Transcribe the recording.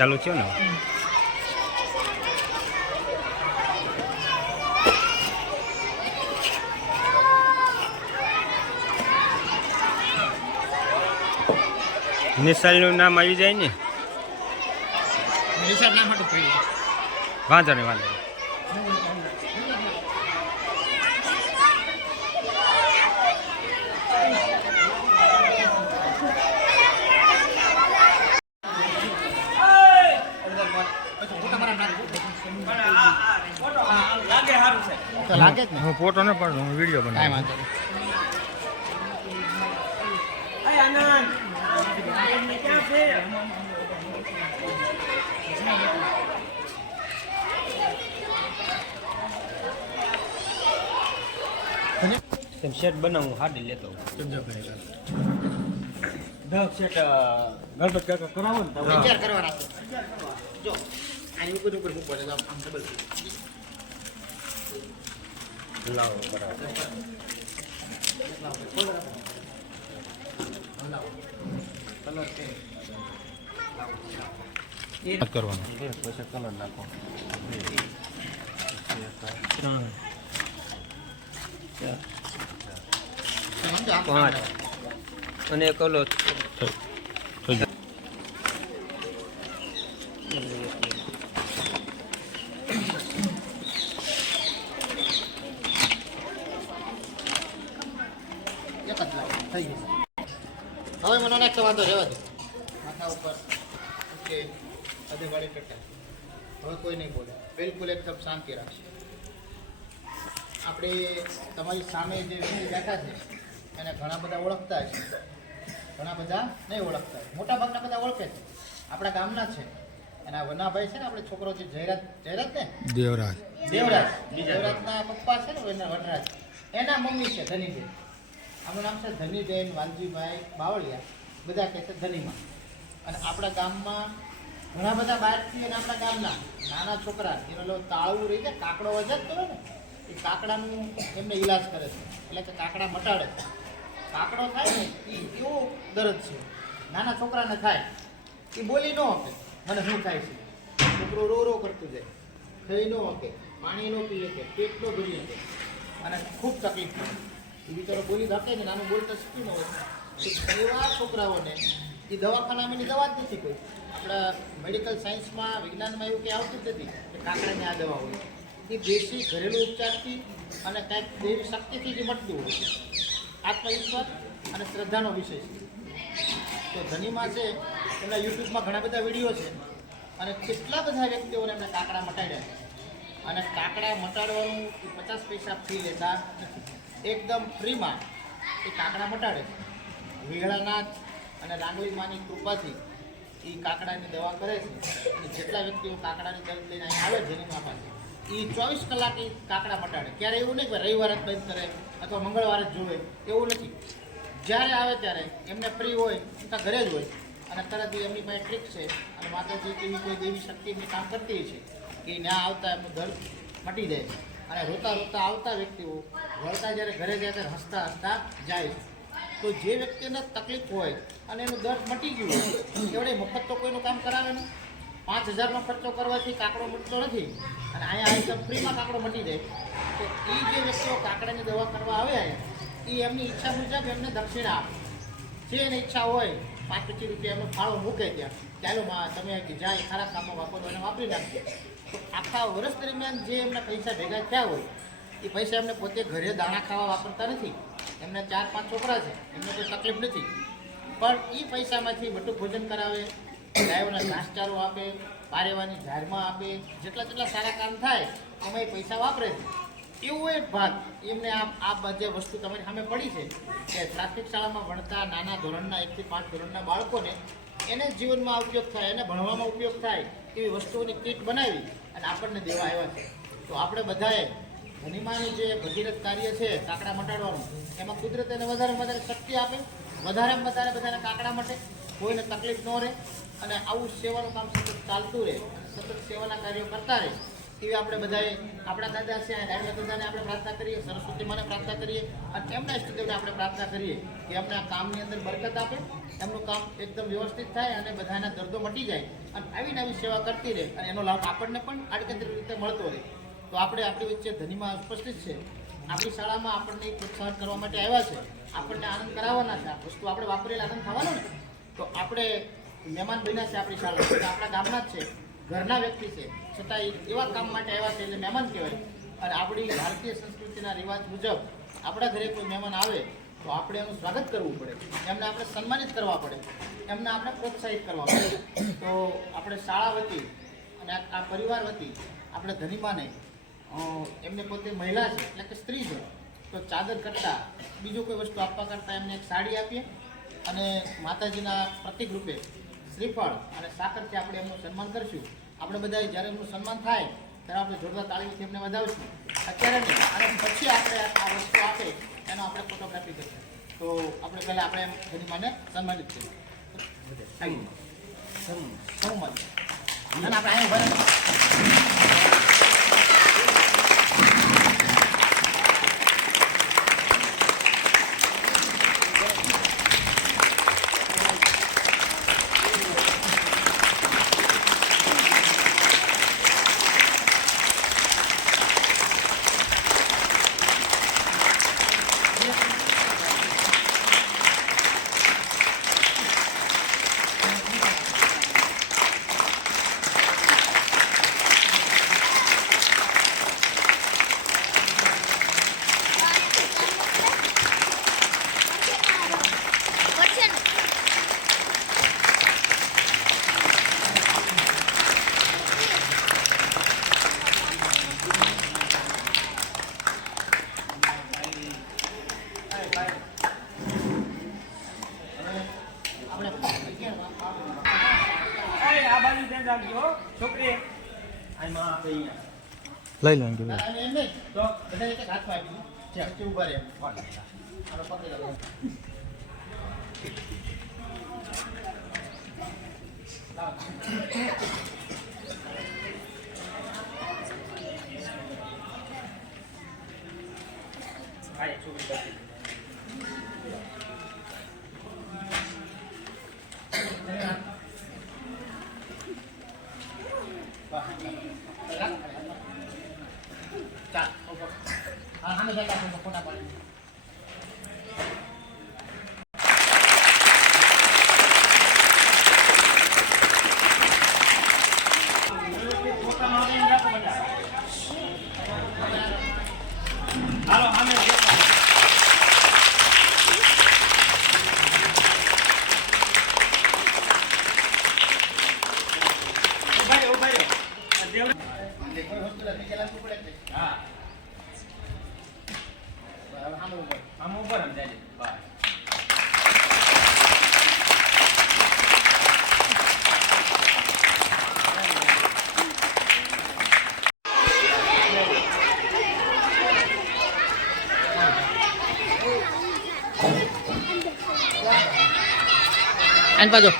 ચાલુ થયો ને નિશાળનું નામ આવી જાય ને નિશાળ નામ હતું ભાઈ વાંધો નહીં વાંધો લાગે જ ને હું ફોટો ન પાડું હું વિડીયો કાંઈ બનાવું વાંધો તેમ શેટ બનાવું હાડી લેતો સેટ ગણપત કાકા કરાવો ને તમે વિચાર કરવાના જો આની ઉપર ઉપર શું પડે આમ ડબલ લાવો બરાબર કલર કે કરવાનું પછી કલર નાખો 5 અને કલર થઈ ગયું હવે મને નાખતો વાંધો રહેવા દો માથા ઉપર ઓકે અધે વાળી કટા હવે કોઈ નહીં બોલે બિલકુલ એકદમ શાંતિ રાખશે આપણે તમારી સામે જે વ્યક્તિ બેઠા છે એને ઘણા બધા ઓળખતા છે ઘણા બધા નહીં ઓળખતા મોટા ભાગના બધા ઓળખે છે આપણા ગામના છે એના વનાભાઈ છે ને આપણે છોકરો છે જયરાજ ને દેવરાજના પપ્પા છે ને એના વનરાજ એના મમ્મી છે ધનીબેન આનું નામ છે ધનીબેન વાલજીભાઈ બાવળિયા બધા કહે છે ધનીમાં અને આપણા ગામમાં ઘણા બધા બહારથી અને આપણા ગામના નાના છોકરા એનો તાળવું રહી જાય કાકડો વજતો હોય ને એ કાકડાનું એમને ઈલાજ કરે છે એટલે કે કાકડા મટાડે છે કાકડો થાય ને એ કેવો દર્દ છે નાના છોકરાને થાય એ બોલી ન શકે મને શું થાય છે છોકરો રો રો કરતું જાય ખાઈ ન શકે પાણી ન પી શકે પેટ ન ભરી શકે અને ખૂબ તકલીફ પડે એ બિચારો બોલી શકે ને નાનું બોલતા શીખ્યું ન હોય એવા છોકરાઓને એ દવાખાનામાં એની દવા જ નથી કોઈ આપણા મેડિકલ સાયન્સમાં વિજ્ઞાનમાં એવું કંઈ આવતું જ નથી કે કાકડાને આ દવા હોય એ દેશી ઘરેલું ઉપચારથી અને કાંઈક દેવી શક્તિથી જે મટતું હોય આત્મવિશ્વાસ અને શ્રદ્ધાનો વિષય છે તો ધનીમાં છે એમના યુટ્યુબમાં ઘણા બધા વિડીયો છે અને કેટલા બધા વ્યક્તિઓને એમને કાકડા મટાડ્યા છે અને કાકડા મટાડવાનું 50 પૈસા ફી લેતા નથી એકદમ ફ્રીમાં એ કાકડા મટાડે છે વિહળાનાથ અને રાંગલીમાની કૃપાથી એ કાકડાની દવા કરે છે અને જેટલા વ્યક્તિઓ કાકડાની દર્દ લઈને અહીં આવે છે એની પાસે એ 24 કલાક એ કાકડા મટાડે ક્યારે એવું નહીં કે રવિવારે જ બંધ કરે અથવા મંગળવારે જ જોવે એવું નથી જ્યારે આવે ત્યારે એમને ફ્રી હોય એમના ઘરે જ હોય અને તરત એમની પાસે ટ્રીક છે અને માતાજી કેવી કોઈ દેવી શક્તિ એમની કામ કરતી છે કે ત્યાં આવતા એમનું દર્દ મટી જાય છે અને રોતા રોતા આવતા વ્યક્તિઓ વળતા જ્યારે ઘરે જાય ત્યારે હસતા હસતા જાય છે તો જે વ્યક્તિને તકલીફ હોય અને એનું દર્દ મટી ગયું હોય એવડે મફત તો કોઈનું કામ કરાવે નહીં 5000નો ખર્ચો કરવાથી કાકડો મટતો નથી અને અહીંયા એકદમ ફ્રીમાં કાકડો મટી જાય તો એ જે વ્યક્તિઓ કાકડાની દવા કરવા આવ્યા એ એમની ઈચ્છા મુજબ એમને દક્ષિણા આપે જે એની ઈચ્છા હોય 5-25 રૂપિયા એમનો ફાળો મૂકે ત્યાં ચાલો તમે જાય ખરા કામમાં વાપરો અને વાપરી નાખજો તો આખા વર્ષ દરમિયાન જે એમના પૈસા ભેગા થયા હોય એ પૈસા એમને પોતે ઘરે દાણા ખાવા વાપરતા નથી એમને 4-5 છોકરા છે એમને કોઈ તકલીફ નથી પણ એ પૈસામાંથી બટું ભોજન કરાવે ગાયોના ઘાસચારો આપે પારેવાની ઝાડમાં આપે જેટલા સારા કામ થાય એમાં એ પૈસા વાપરે છે એવું એક ભાગ એમને આ જે વસ્તુ તમારી સામે પડી છે કે પ્રાથમિક શાળામાં ભણતા નાના ધોરણના 1 થી 5 ધોરણના બાળકોને એને જીવનમાં ઉપયોગ થાય એને ભણવામાં ઉપયોગ થાય એવી વસ્તુઓની કીટ બનાવી અને આપણને દેવા આવ્યા છે તો આપણે બધાએ ધનીમાનું જે ભગીરથ કાર્ય છે કાકડા મટાડવાનું એમાં કુદરત એને વધારે શક્તિ આપે વધારેમાં વધારે બધાને કાકડા મટે કોઈને તકલીફ ન રહે અને આવું સેવાનું કામ સતત ચાલતું રહે અને સતત સેવાના કાર્યો કરતા રહે એવી આપણે બધાએ આપણા દાદા છે દાદા દાદાને આપણે પ્રાર્થના કરીએ, સરસ્વતી માને પ્રાર્થના કરીએ અને એમના ઇષ્ટદેવને આપણે પ્રાર્થના કરીએ કે એમના કામની અંદર બરકત આપે, એમનું કામ એકદમ વ્યવસ્થિત થાય અને બધાના દર્દો મટી જાય અને આવી નવી સેવા કરતી રહે અને એનો લાભ આપણને પણ આડકતરી રીતે મળતો રહે. તો આપણે આપણી વચ્ચે ધનીમાં ઉપસ્થિત છે. આપણી શાળામાં આપણને પ્રોત્સાહન કરવા માટે આવ્યા છે, આપણને આનંદ કરાવવાના છે. આ વસ્તુ આપણે વાપરેલા આનંદ થવાનો ને, તો આપણે મહેમાન બન્યા છે આપણી શાળા, આપણા ગામના જ છે, ઘરના વ્યક્તિ છે, છતાં એવા કામ માટે આવ્યા છે એટલે મહેમાન કહેવાય. અને આપણી ભારતીય સંસ્કૃતિના રિવાજ મુજબ આપણા ઘરે કોઈ મહેમાન આવે તો આપણે એનું સ્વાગત કરવું પડે, એમને આપણે સન્માનિત કરવા પડે, એમને આપણે પ્રોત્સાહિત કરવા પડે. તો આપણે શાળા વતી અને આ પરિવાર વતી આપણે ધનીમાને એમને પોતે મહિલા છે એટલે કે સ્ત્રી છે તો ચાદર કરતાં બીજું કોઈ વસ્તુ આપવા કરતાં એમને એક સાડી આપીએ અને માતાજીના પ્રતિક રૂપે શ્રીફળ અને સાકરથી આપણે એમનું સન્માન કરીશું. આપણે બધા જ્યારે એમનું સન્માન થાય ત્યારે આપણે જોરદાર તાળીઓથી એમને વધાવીશું. અત્યારે નહીં, અને પછી આપણે આ વસ્તુ આપે એનો આપણે ફોટોગ્રાફી કરીશું. તો આપણે પહેલાં આપણે એમ ધનીમાને સન્માનિત કરીએ. અને આપણે અહીં ઉભા આ બાજુ ધ્યાન રાખજો છોકરી. આમાં આપણે અહીંયા લઈ લો એમ કે એમ નહીં તો બધા એક હાથમાં આપી છે વચ્ચે ઊભા રહે. આપણે પકડી લો. આ છોકરી પાસે ચાલ હા હંમેશા કાપો ફોટા પાડી. હાલો સામે ઉભા રહ્યો. કોઈ વસ્તુ નથી પેલા શું પડે છે. હા સામે ઊભા. આમ ઉપર આમ જાય બસ. આન પાછો